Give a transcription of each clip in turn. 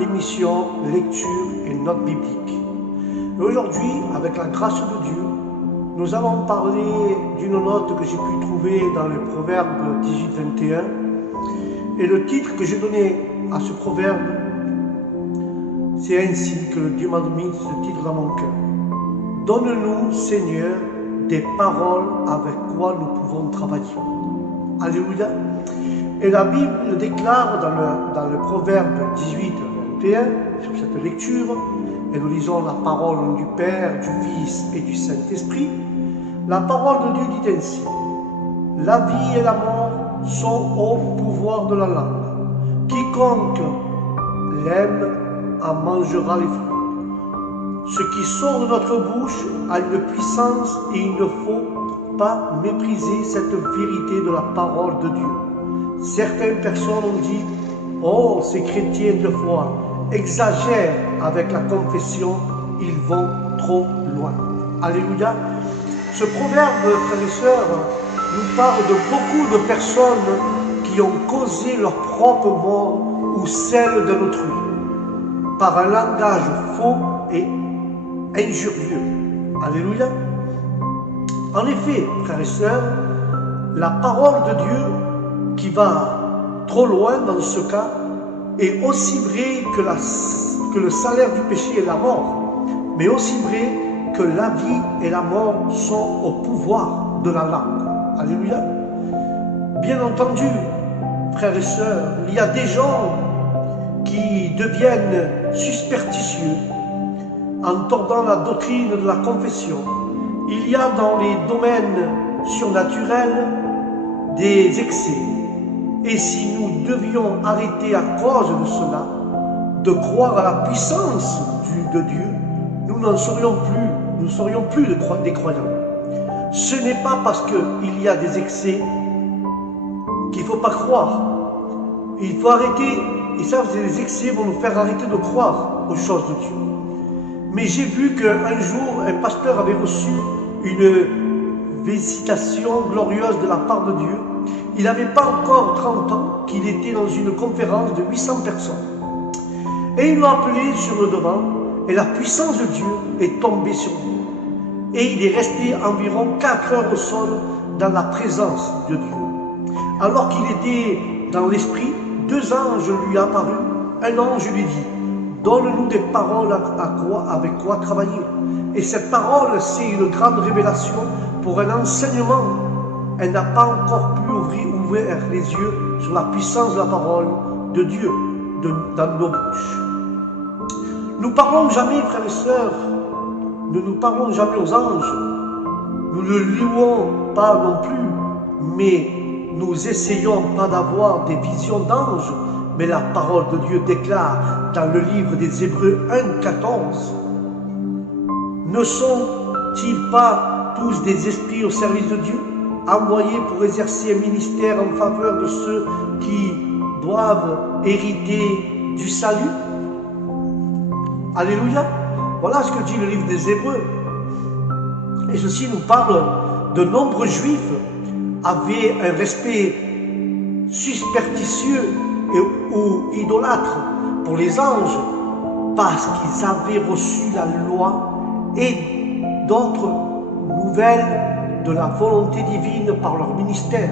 l'émission Lecture et Notes bibliques. Et aujourd'hui, avec la grâce de Dieu, nous allons parler d'une note que j'ai pu trouver dans le Proverbe 18-21. Et le titre que j'ai donné à ce proverbe, c'est ainsi que Dieu m'a mis ce titre dans mon cœur. Donne-nous, Seigneur, des paroles avec quoi nous pouvons travailler. Alléluia. Et la Bible déclare dans le Proverbe 18-21, sur cette lecture, et nous lisons la parole du Père, du Fils et du Saint-Esprit, la parole de Dieu dit ainsi: la vie et la mort sont au pouvoir de la langue. Quiconque l'aime en mangera les fruits. Ce qui sort de notre bouche a une puissance et il ne faut pas mépriser cette vérité de la parole de Dieu. Certaines personnes ont dit: oh, ces chrétiens de foi exagèrent avec la confession, ils vont trop loin. Alléluia. Ce proverbe, frères et sœurs, nous parle de beaucoup de personnes qui ont causé leur propre mort ou celle d'un autrui par un langage faux et injurieux. Alléluia. En effet, frères et sœurs, la parole de Dieu qui va trop loin dans ce cas est aussi vrai que le salaire du péché est la mort, mais aussi vrai que la vie et la mort sont au pouvoir de la langue. Alléluia. Bien entendu, frères et sœurs, il y a des gens qui deviennent superstitieux en tordant la doctrine de la confession. Il y a dans les domaines surnaturels des excès. Et si nous devions arrêter à cause de cela, de croire à la puissance de Dieu, nous n'en serions plus, nous ne serions plus des croyants. Ce n'est pas parce qu'il y a des excès qu'il ne faut pas croire. Il faut arrêter, et ça, les excès vont nous faire arrêter de croire aux choses de Dieu. Mais j'ai vu qu'un jour, un pasteur avait reçu une visitation glorieuse de la part de Dieu. Il n'avait pas encore 30 ans qu'il était dans une conférence de 800 personnes. Et il l'a appelé sur le devant, et la puissance de Dieu est tombée sur lui. Et il est resté environ 4 heures au sol dans la présence de Dieu. Alors qu'il était dans l'esprit, 2 anges lui apparus. Un ange lui dit: donne-nous des paroles avec quoi travailler. Et cette parole, c'est une grande révélation pour un enseignement. Elle n'a pas encore pu ouvrir les yeux sur la puissance de la parole de Dieu dans nos bouches. Nous parlons jamais, frères et sœurs, ne nous parlons jamais aux anges. Nous ne louons pas non plus, mais nous essayons pas d'avoir des visions d'anges. Mais la parole de Dieu déclare dans le livre des Hébreux 1,14: ne sont-ils pas tous des esprits au service de Dieu, envoyés pour exercer un ministère en faveur de ceux qui doivent hériter du salut? Alléluia. Voilà ce que dit le livre des Hébreux. Et ceci nous parle de nombreux juifs avaient un respect superstitieux ou idolâtre pour les anges parce qu'ils avaient reçu la loi et d'autres nouvelles de la volonté divine par leur ministère.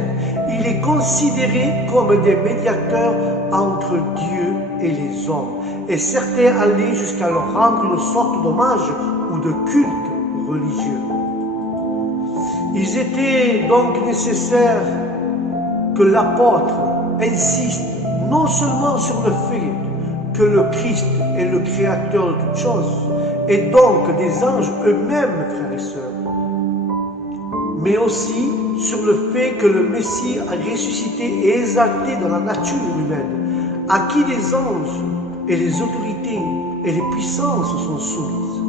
Il est considéré comme des médiateurs entre Dieu et les hommes. Et certains allaient jusqu'à leur rendre une sorte d'hommage ou de culte religieux. Il était donc nécessaire que l'apôtre insiste non seulement sur le fait que le Christ est le créateur de toutes choses, et donc des anges eux-mêmes, frères et sœurs, mais aussi sur le fait que le Messie a ressuscité et exalté dans la nature humaine, à qui les anges et les autorités et les puissances sont soumises.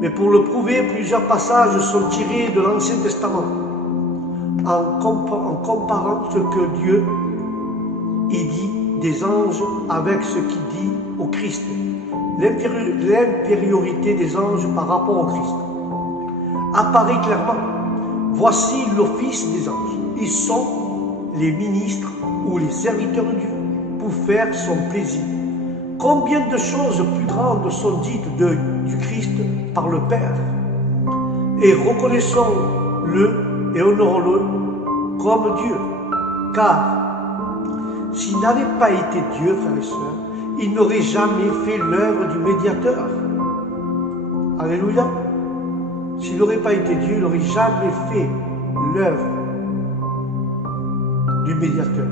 Mais pour le prouver, plusieurs passages sont tirés de l'Ancien Testament, en comparant ce que Dieu y dit des anges avec ce qu'il dit au Christ, l'infériorité des anges par rapport au Christ apparaît clairement. Voici l'office des anges. Ils sont les ministres ou les serviteurs de Dieu. pour faire son plaisir. Combien de choses plus grandes sont dites du Christ par le Père? Et reconnaissons-le et honorons-le comme Dieu. Car s'il n'avait pas été Dieu, frères et sœurs, il n'aurait jamais fait l'œuvre du médiateur. Alléluia. S'il n'aurait pas été Dieu, il n'aurait jamais fait l'œuvre du médiateur.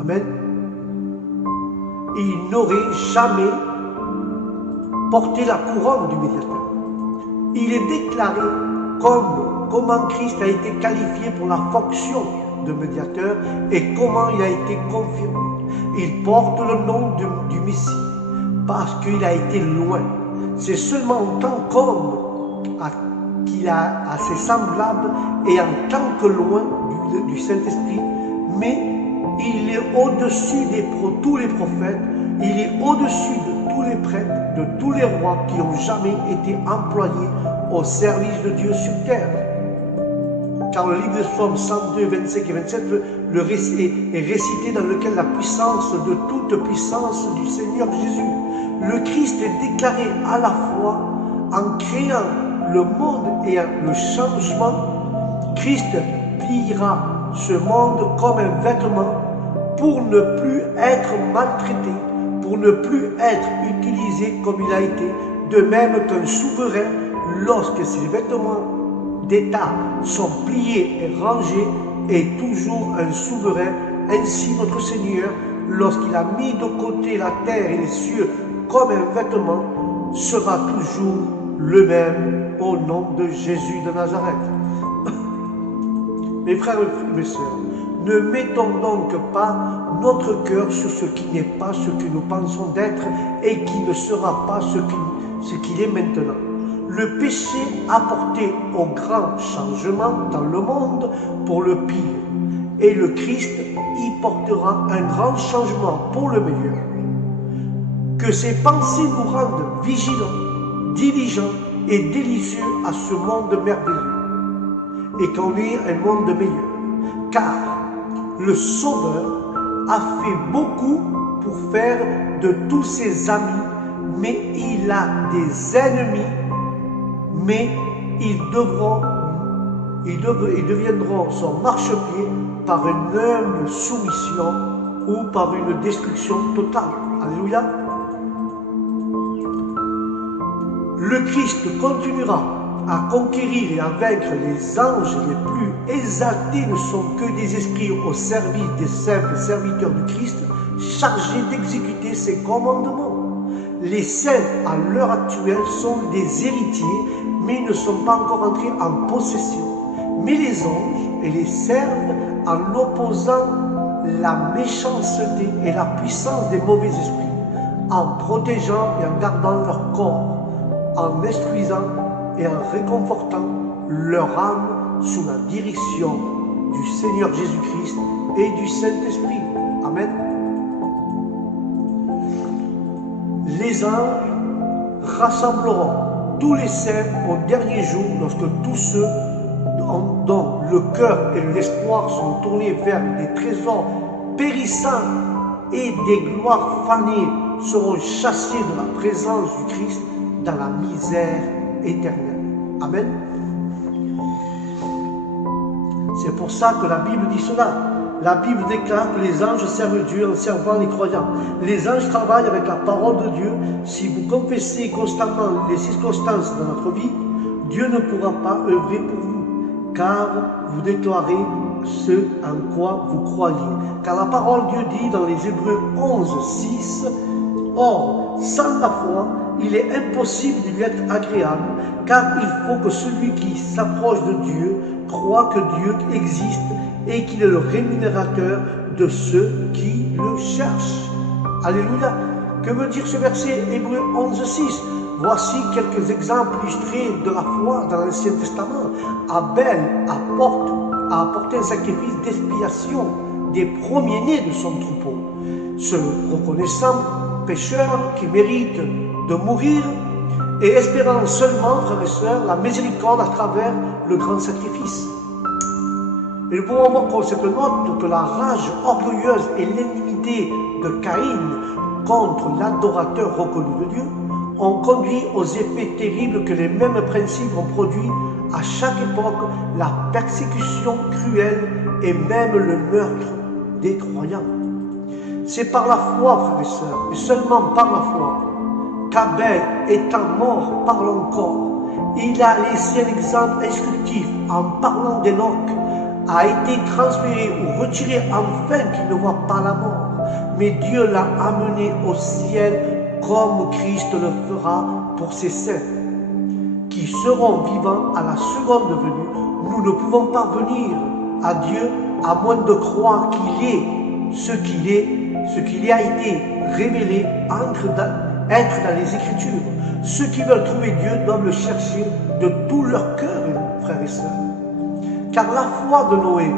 Amen. Et il n'aurait jamais porté la couronne du médiateur. Il est déclaré comment Christ a été qualifié pour la fonction de médiateur et comment il a été confirmé. Il porte le nom du Messie parce qu'il a été loin. C'est seulement en tant qu'homme qu'il a à ses semblables et en tant que loin du Saint-Esprit, mais il est au-dessus de tous les prophètes, il est au-dessus de tous les prêtres, de tous les rois qui n'ont jamais été employés au service de Dieu sur terre. Car le livre de Psaume 102, 25 et 27 est récité dans lequel la puissance de toute puissance du Seigneur Jésus. Le Christ est déclaré à la fois en créant le monde et le changement. Christ pliera ce monde comme un vêtement pour ne plus être maltraité, pour ne plus être utilisé comme il a été, de même qu'un souverain, lorsque ses vêtements d'État sont pliés et rangés, est toujours un souverain. Ainsi notre Seigneur, lorsqu'il a mis de côté la terre et les cieux comme un vêtement, sera toujours le même au nom de Jésus de Nazareth. Mes frères et mes sœurs, ne mettons donc pas notre cœur sur ce qui n'est pas ce que nous pensons d'être et qui ne sera pas ce qu'il est maintenant. Le péché a porté au grand changement dans le monde pour le pire, et le Christ y portera un grand changement pour le meilleur. Que ces pensées nous rendent vigilants, diligents et délicieux à ce monde merveilleux, et qu'on ait un monde meilleur, car le Sauveur a fait beaucoup pour faire de tous ses amis, mais il a des ennemis, mais ils deviendront son marchepied par une humble soumission ou par une destruction totale. Alléluia. Le Christ continuera à conquérir et à vaincre. Les anges les plus exaltés ne sont que des esprits au service des simples serviteurs du Christ, chargés d'exécuter ses commandements. Les saints, à l'heure actuelle, sont des héritiers, mais ne sont pas encore entrés en possession. Mais les anges et les servent en opposant la méchanceté et la puissance des mauvais esprits, en protégeant et en gardant leur corps, en instruisant et en réconfortant leur âme sous la direction du Seigneur Jésus-Christ et du Saint-Esprit. Amen. Les anges rassembleront tous les saints au dernier jour, lorsque tous ceux dont le cœur et l'espoir sont tournés vers des trésors périssants et des gloires fanées seront chassés de la présence du Christ dans la misère éternelle. Amen. C'est pour ça que la Bible dit cela. La Bible déclare que les anges servent Dieu en servant les croyants. Les anges travaillent avec la parole de Dieu. Si vous confessez constamment les circonstances de notre vie, Dieu ne pourra pas œuvrer pour vous, car vous déclarez ce en quoi vous croyez. Car la parole de Dieu dit dans les Hébreux 11, 6, « Or, sans la foi, il est impossible de lui être agréable, car il faut que celui qui s'approche de Dieu croit que Dieu existe et qu'il est le rémunérateur de ceux qui le cherchent. » Alléluia. Que veut dire ce verset Hébreux 11, 6? Voici quelques exemples illustrés de la foi dans l'Ancien Testament. Abel a apporté un sacrifice d'expiation des premiers-nés de son troupeau. Se reconnaissant pécheur qui mérite de mourir et espérant seulement, frères et sœurs, la miséricorde à travers le grand sacrifice. Et nous pouvons voir qu'on cette note que la rage orgueilleuse et l'inimité hostilité de Caïn contre l'adorateur reconnu de Dieu ont conduit aux effets terribles que les mêmes principes ont produits à chaque époque, la persécution cruelle et même le meurtre des croyants. C'est par la foi, frères et sœurs, et seulement par la foi, qu'Abel, étant mort, parle encore. Il a laissé un exemple instructif en parlant d'Enoch, a été transféré ou retiré afin qu'il ne voit pas la mort. Mais Dieu l'a amené au ciel comme Christ le fera pour ses saints, qui seront vivants à la seconde venue. Nous ne pouvons pas venir à Dieu à moins de croire qu'il est ce qu'il a été révélé, être dans les Écritures. Ceux qui veulent trouver Dieu doivent le chercher de tout leur cœur, frères et sœurs. Car la foi de Noé,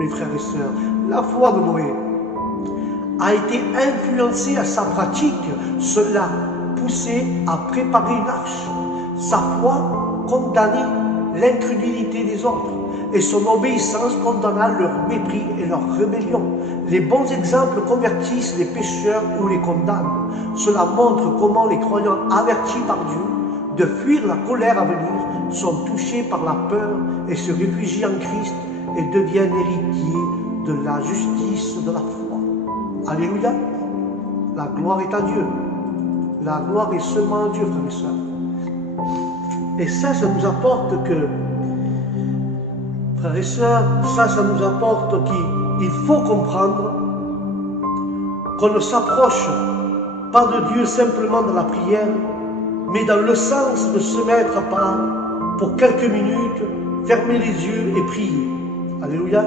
mes frères et sœurs, la foi de Noé a été influencée à sa pratique. Cela poussait à préparer une arche. Sa foi condamnait l'incrédulité des autres et son obéissance condamna leur mépris et leur rébellion. Les bons exemples convertissent les pécheurs ou les condamnent. Cela montre comment les croyants avertis par Dieu de fuir la colère à venir sont touchés par la peur et se réfugient en Christ et deviennent héritiers de la justice de la foi. Alléluia. La gloire est à Dieu. La gloire est seulement à Dieu, frères et sœurs. Et ça nous apporte que, frères et sœurs, ça nous apporte qu'il faut comprendre qu'on ne s'approche pas de Dieu simplement dans la prière, mais dans le sens de se mettre à part pour quelques minutes, fermer les yeux et prier. Alléluia.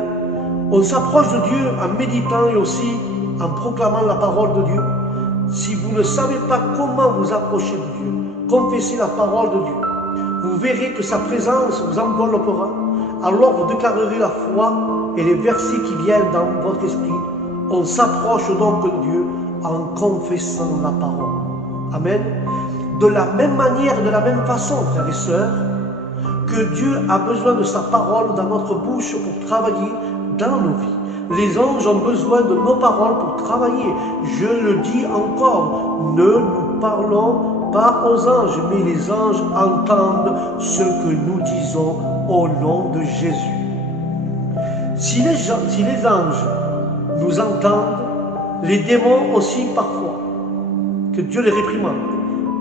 On s'approche de Dieu en méditant et aussi en proclamant la parole de Dieu. Si vous ne savez pas comment vous approcher de Dieu, confessez la parole de Dieu. Vous verrez que sa présence vous enveloppera. Alors vous déclarerez la foi et les versets qui viennent dans votre esprit. On s'approche donc de Dieu en confessant la parole. Amen. De la même manière, de la même façon, frères et sœurs, que Dieu a besoin de sa parole dans notre bouche pour travailler dans nos vies. Les anges ont besoin de nos paroles pour travailler. Je le dis encore, ne nous parlons pas aux anges, mais les anges entendent ce que nous disons au nom de Jésus. Si les anges nous entendent, les démons aussi parfois, que Dieu les réprimande.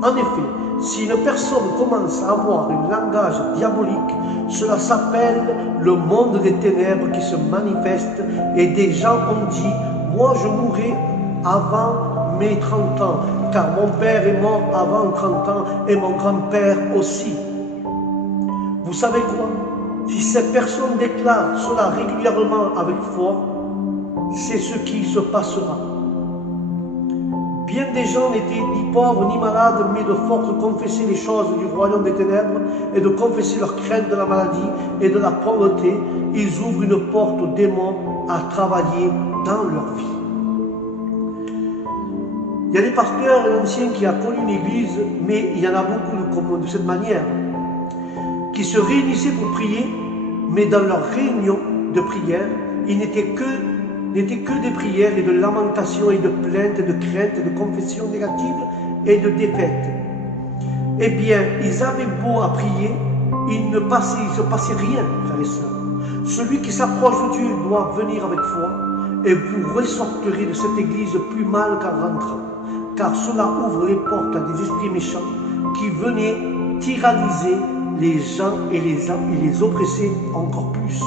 En effet, si une personne commence à avoir un langage diabolique, cela s'appelle le monde des ténèbres qui se manifeste, et des gens ont dit « Moi je mourrai avant mes 30 ans, car mon père est mort avant 30 ans et mon grand-père aussi. » Vous savez quoi? Si cette personne déclare cela régulièrement avec foi, c'est ce qui se passera. Bien des gens n'étaient ni pauvres ni malades, mais de force de confesser les choses du royaume des ténèbres et de confesser leur crainte de la maladie et de la pauvreté, ils ouvrent une porte aux démons à travailler dans leur vie. Il y a des pasteurs anciens qui ont connu une église, mais il y en a beaucoup de cette manière, qui se réunissaient pour prier, mais dans leur réunion de prière, ils n'étaient que des prières et de lamentations et de plaintes et de craintes et de confessions négatives et de défaites. Eh bien, ils avaient beau à prier, il ne se passait rien, frères et sœurs. Celui qui s'approche de Dieu doit venir avec foi, et vous ressortirez de cette église plus mal qu'en rentrant, car cela ouvre les portes à des esprits méchants qui venaient tyranniser les gens et les oppresser encore plus.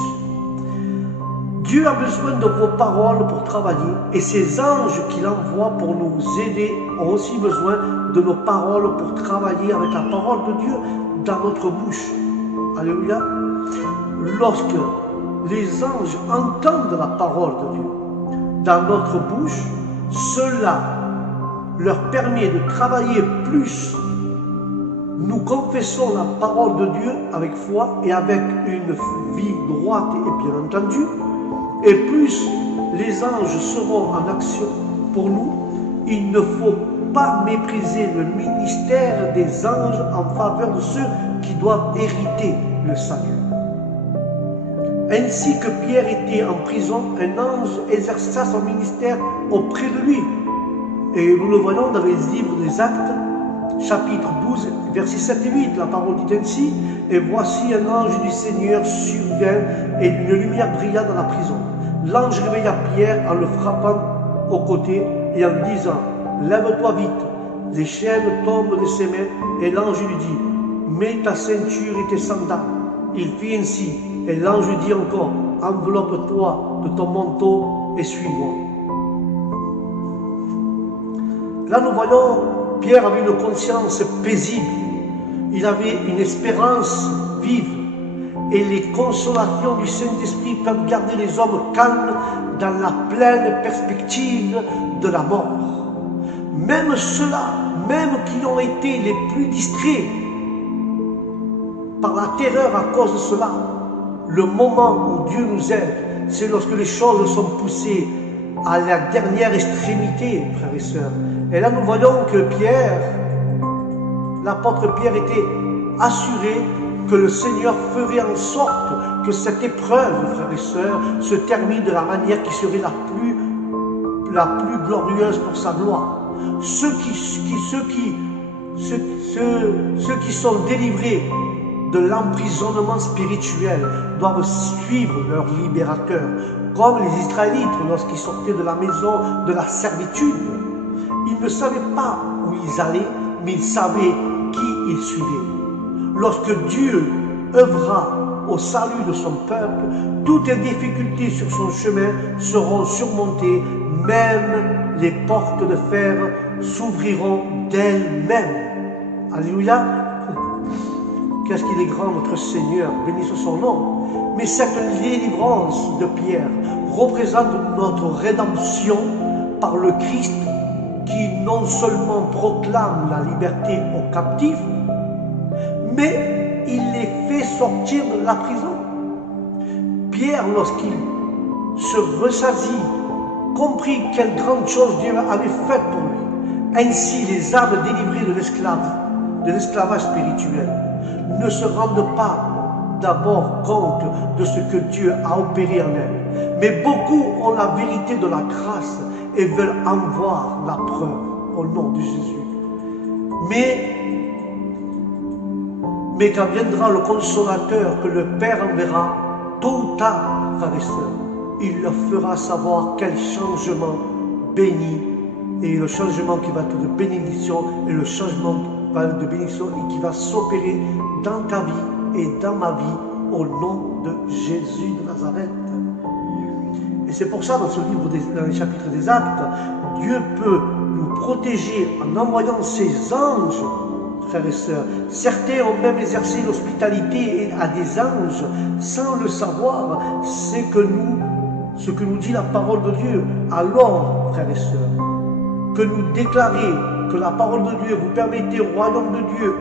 Dieu a besoin de vos paroles pour travailler, et ces anges qu'il envoie pour nous aider ont aussi besoin de nos paroles pour travailler avec la parole de Dieu dans notre bouche. Alléluia. Lorsque les anges entendent la parole de Dieu dans notre bouche, cela leur permet de travailler plus. Nous confessons la parole de Dieu avec foi et avec une vie droite et bien entendue. Et plus les anges seront en action pour nous, il ne faut pas mépriser le ministère des anges en faveur de ceux qui doivent hériter le salut. Ainsi que Pierre était en prison, un ange exerça son ministère auprès de lui. Et nous le voyons dans les livres des Actes, chapitre 12, versets 7 et 8. La parole dit ainsi: et voici un ange du Seigneur survint, et une lumière brilla dans la prison. L'ange réveilla Pierre en le frappant au côté et en disant: lève-toi vite. Les chaînes tombent de ses mains, et l'ange lui dit: mets ta ceinture et tes sandales. Il fit ainsi, et l'ange lui dit encore: enveloppe-toi de ton manteau et suis-moi. Là, nous voyons, Pierre avait une conscience paisible, il avait une espérance vive, et les consolations du Saint-Esprit peuvent garder les hommes calmes dans la pleine perspective de la mort. Même ceux-là, même qui ont été les plus distraits par la terreur à cause de cela, le moment où Dieu nous aide, c'est lorsque les choses sont poussées à la dernière extrémité, frères et sœurs. Et là, nous voyons que Pierre, l'apôtre Pierre, était assuré que le Seigneur ferait en sorte que cette épreuve, frères et sœurs, se termine de la manière qui serait la plus glorieuse pour sa gloire. Ceux qui sont délivrés de l'emprisonnement spirituel doivent suivre leur libérateur, comme les Israélites lorsqu'ils sortaient de la maison de la servitude. Ils ne savaient pas où ils allaient, mais ils savaient qui ils suivaient. Lorsque Dieu œuvra au salut de son peuple, toutes les difficultés sur son chemin seront surmontées, même les portes de fer s'ouvriront d'elles-mêmes. Alléluia. Qu'est-ce qu'il est grand, notre Seigneur, béni soit son nom. Mais cette délivrance de Pierre représente notre rédemption par le Christ, qui non seulement proclame la liberté aux captifs, mais il les fait sortir de la prison. Pierre, lorsqu'il se ressaisit, comprit quelle grande chose Dieu avait faite pour lui. Ainsi, les âmes délivrées de l'esclavage spirituel, ne se rendent pas d'abord compte de ce que Dieu a opéré en elles. Mais beaucoup ont la vérité de la grâce et veulent en voir la preuve au nom de Jésus. Mais quand viendra le consolateur que le Père enverra, tôt ou tard, frères et sœurs, il leur fera savoir quel changement béni, et le changement qui va être de bénédiction, et le changement de bénédiction et qui va s'opérer dans ta vie et dans ma vie au nom de Jésus de Nazareth. Et c'est pour ça, dans ce livre, dans les chapitres des Actes, Dieu peut nous protéger en envoyant ses anges, frères et sœurs. Certains ont même exercé l'hospitalité à des anges sans le savoir. C'est ce que nous dit la parole de Dieu. Alors, frères et sœurs, que nous déclarer que la parole de Dieu vous permettez au royaume de Dieu,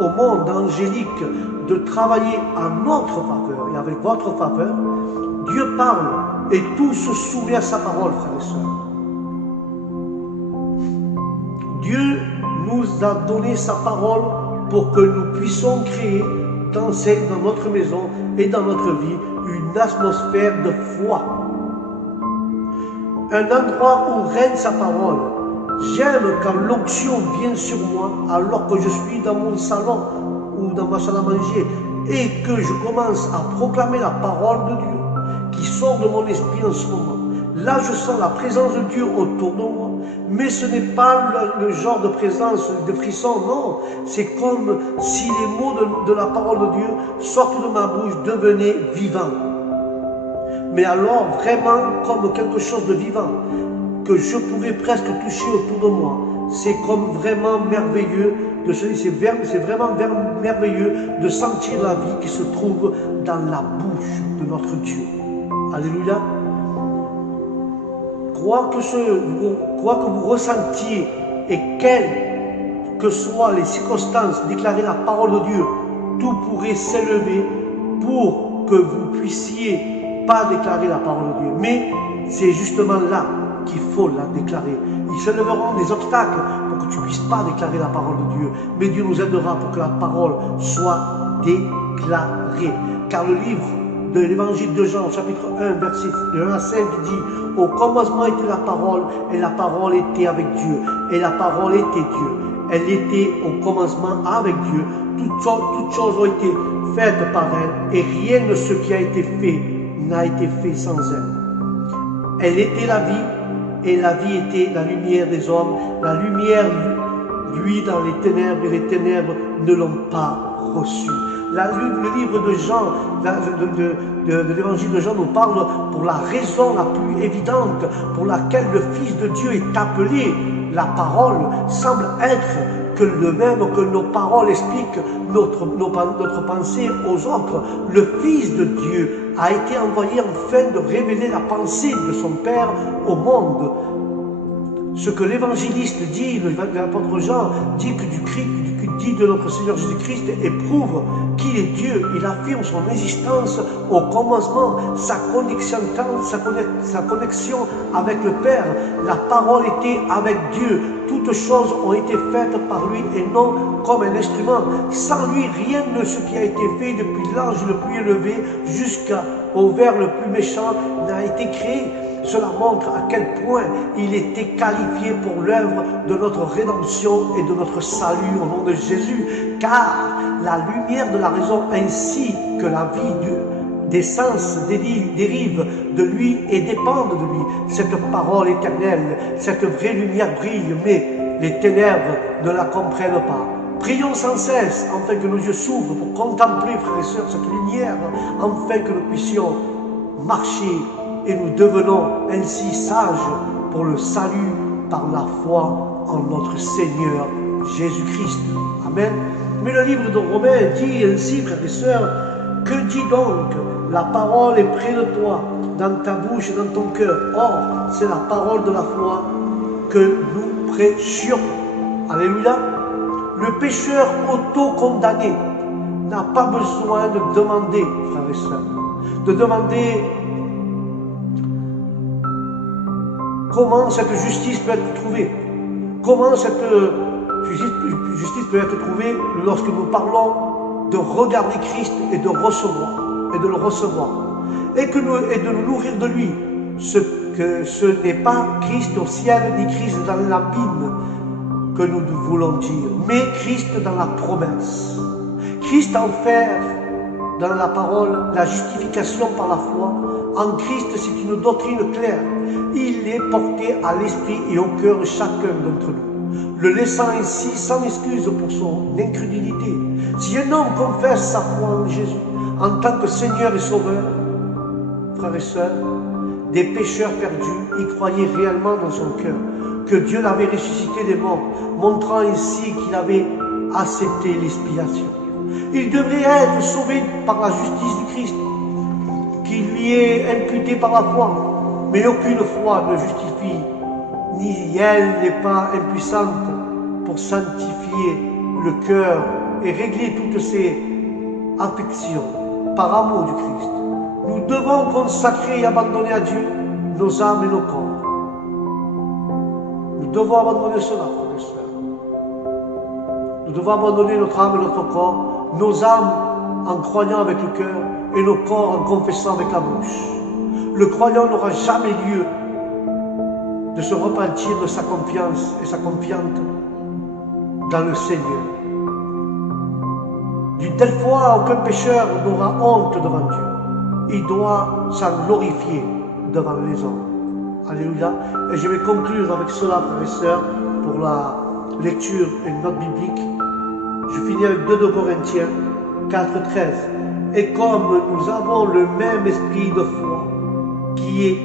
au monde angélique, de travailler en notre faveur et avec votre faveur. Dieu parle et tout se soummet à sa parole, frères et sœurs. Dieu nous a donné sa parole pour que nous puissions créer dans notre maison et dans notre vie une atmosphère de foi. Un endroit où règne sa parole. J'aime quand l'onction vient sur moi alors que je suis dans mon salon ou dans ma salle à manger et que je commence à proclamer la parole de Dieu qui sort de mon esprit en ce moment. Là, je sens la présence de Dieu autour de moi, mais ce n'est pas le genre de présence de frisson, non. C'est comme si les mots de la parole de Dieu sortent de ma bouche, devenaient vivants. Mais alors, vraiment comme quelque chose de vivant, que je pouvais presque toucher autour de moi. C'est comme vraiment merveilleux, c'est vraiment merveilleux de sentir la vie qui se trouve dans la bouche de notre Dieu. Alléluia. Quoi que vous ressentiez et quelles que soient les circonstances, déclarer la parole de Dieu, tout pourrait s'élever pour que vous puissiez pas déclarer la parole de Dieu. Mais c'est justement là qu'il faut la déclarer. Ils se lèveront des obstacles pour que tu ne puisses pas déclarer la parole de Dieu. Mais Dieu nous aidera pour que la parole soit déclarée. Car le livre de l'évangile de Jean, chapitre 1, verset 1 à 5, qui dit « Au commencement était la parole, et la parole était avec Dieu, et la parole était Dieu. Elle était au commencement avec Dieu. Toutes choses ont été faites par elle, et rien de ce qui a été fait n'a été fait sans elle. Elle était la vie, et la vie était la lumière des hommes. La lumière, lui, dans les ténèbres, et les ténèbres ne l'ont pas reçue. » Le livre de Jean, de l'évangile de Jean nous parle pour la raison la plus évidente pour laquelle le Fils de Dieu est appelé. La parole semble être que le même que nos paroles expliquent notre pensée aux autres. Le Fils de Dieu a été envoyé afin de révéler la pensée de son Père au monde. Ce que l'évangéliste dit, l'apôtre Jean, dit que dit de notre Seigneur Jésus-Christ éprouve qu'il est Dieu. Il affirme son existence au commencement, sa connexion avec le Père. La parole était avec Dieu. Toutes choses ont été faites par lui et non comme un instrument. Sans lui, rien de ce qui a été fait depuis l'ange le plus élevé jusqu'au ver le plus méchant n'a été créé. Cela montre à quel point il était qualifié pour l'œuvre de notre rédemption et de notre salut au nom de Jésus. Car la lumière de la raison ainsi que la vie des sens dérive de lui et dépendent de lui. Cette parole éternelle, cette vraie lumière brille, mais les ténèbres ne la comprennent pas. Prions sans cesse, afin que nos yeux s'ouvrent pour contempler, frères et sœurs, cette lumière, afin que nous puissions marcher et nous devenons ainsi sages pour le salut par la foi en notre Seigneur Jésus-Christ. Amen. Mais le livre de Romains dit ainsi, frères et sœurs, que dit donc? La parole est près de toi, dans ta bouche et dans ton cœur. Or, c'est la parole de la foi que nous prêchions. Alléluia. Le pécheur auto-condamné n'a pas besoin de demander, frères et sœurs, de demander comment cette justice peut être trouvée. Comment cette justice peut être trouvée lorsque nous parlons de regarder Christ et de recevoir, et de le recevoir, et de nous nourrir de lui. Ce n'est pas Christ au ciel, ni Christ dans l'abîme que nous voulons dire, mais Christ dans la promesse. Christ en fait dans la parole la justification par la foi. En Christ, c'est une doctrine claire. Il est porté à l'esprit et au cœur de chacun d'entre nous, le laissant ainsi sans excuse pour son incrédulité. Si un homme confesse sa foi en Jésus en tant que Seigneur et Sauveur, frères et sœurs, des pécheurs perdus y croyaient réellement dans son cœur que Dieu l'avait ressuscité des morts, montrant ainsi qu'il avait accepté l'expiation. Il devrait être sauvé par la justice du Christ, qui lui est imputée par la foi. Mais aucune foi ne justifie, ni elle n'est pas impuissante pour sanctifier le cœur et régler toutes ses affections par amour du Christ. Nous devons consacrer et abandonner à Dieu nos âmes et nos corps. Nous devons abandonner cela, frères et sœurs. Nous devons abandonner notre âme et notre corps, nos âmes en croyant avec le cœur et nos corps en confessant avec la bouche. Le croyant n'aura jamais lieu de se repentir de sa confiance et sa confiante dans le Seigneur. D'une telle foi, aucun pécheur n'aura honte devant Dieu. Il doit s'en glorifier devant les hommes. Alléluia. Et je vais conclure avec cela, frères et sœurs, pour la lecture et une note biblique. Je finis avec 2 de Corinthiens 4:13. Et comme nous avons le même esprit de foi qui est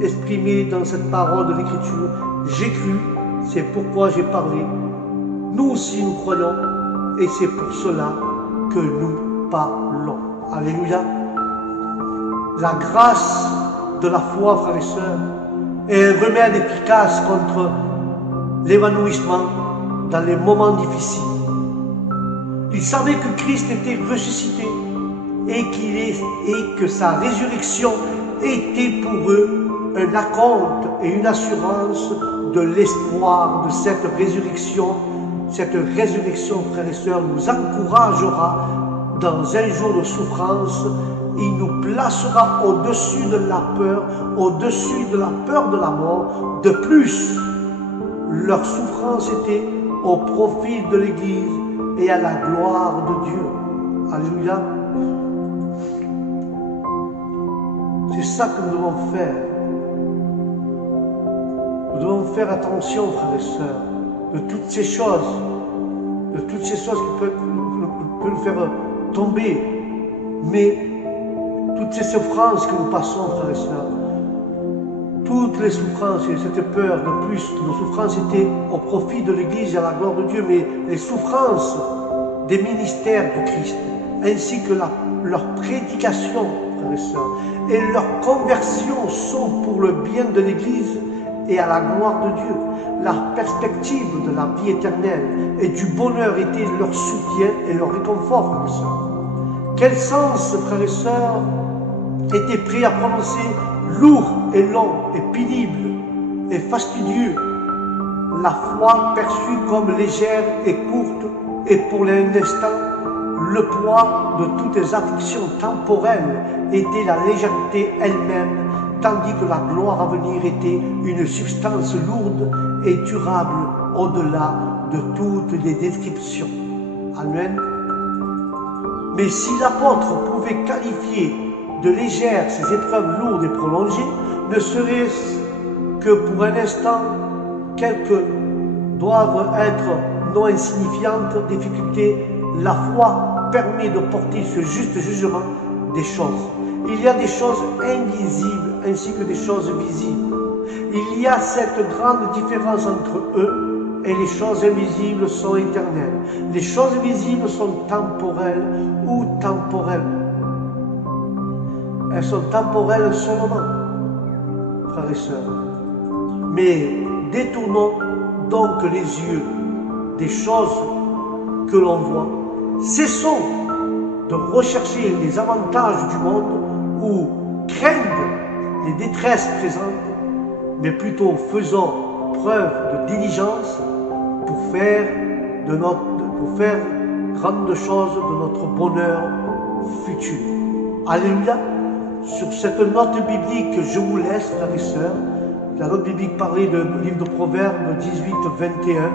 exprimé dans cette parole de l'Écriture, j'ai cru, c'est pourquoi j'ai parlé. Nous aussi nous croyons, et c'est pour cela que nous parlons. Alléluia. La grâce de la foi, frères et sœurs, est un remède efficace contre l'évanouissement dans les moments difficiles. Ils savaient que Christ était ressuscité et que sa résurrection était pour eux un acompte et une assurance de l'espoir de cette résurrection. Cette résurrection, frères et sœurs, nous encouragera dans un jour de souffrance il nous placera au-dessus de la peur, au-dessus de la peur de la mort. De plus, leur souffrance était au profit de l'Église et à la gloire de Dieu. Alléluia. C'est ça que nous devons faire. Nous devons faire attention, frères et sœurs, de toutes ces choses, qui peuvent nous faire tomber. Mais toutes ces souffrances que nous passons, frères et sœurs, toutes les souffrances et cette peur, de plus, nos souffrances étaient au profit de l'Église et à la gloire de Dieu, mais les souffrances des ministères du Christ, ainsi que leur prédication, frères et sœurs, et leur conversion sont pour le bien de l'Église et à la gloire de Dieu. La perspective de la vie éternelle et du bonheur était leur soutien et leur réconfort, frères et sœurs. Quel sens, frères et sœurs, était prêt à prononcer lourd et long et pénible et fastidieux, la foi perçue comme légère et courte et pour un instant, le poids de toutes les afflictions temporelles était la légèreté elle-même, tandis que la gloire à venir était une substance lourde et durable au-delà de toutes les descriptions. Amen. Mais si l'apôtre pouvait qualifier de légères ces épreuves lourdes et prolongées, ne serait-ce que pour un instant, quelques doivent être non insignifiantes difficultés, la foi permet de porter ce juste jugement des choses. Il y a des choses invisibles ainsi que des choses visibles. Il y a cette grande différence entre eux et les choses invisibles sont éternelles. Les choses visibles sont temporelles ou temporelles. Elles sont temporelles seulement, frères et sœurs. Mais détournons donc les yeux des choses que l'on voit. Cessons de rechercher les avantages du monde ou craindre les détresses présentes, mais plutôt faisons preuve de diligence pour faire grandes choses de notre bonheur futur. Alléluia. Sur cette note biblique, je vous laisse, frères et sœurs. La note biblique parlait du livre de Proverbes 18, 21.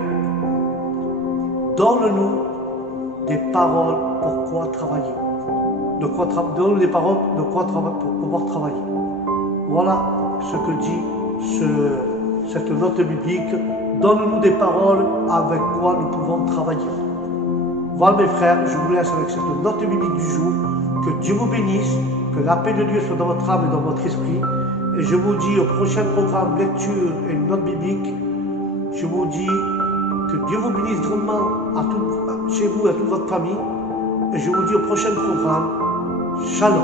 Donne-nous des paroles pour quoi travailler. Donne-nous des paroles pour pouvoir travailler. Voilà ce que dit cette note biblique. Donne-nous des paroles avec quoi nous pouvons travailler. Voilà mes frères, je vous laisse avec cette note biblique du jour. Que Dieu vous bénisse, que la paix de Dieu soit dans votre âme et dans votre esprit. Et je vous dis au prochain programme lecture et note biblique, je vous dis que Dieu vous bénisse grandement chez vous et à toute votre famille. Et je vous dis au prochain programme, Shalom.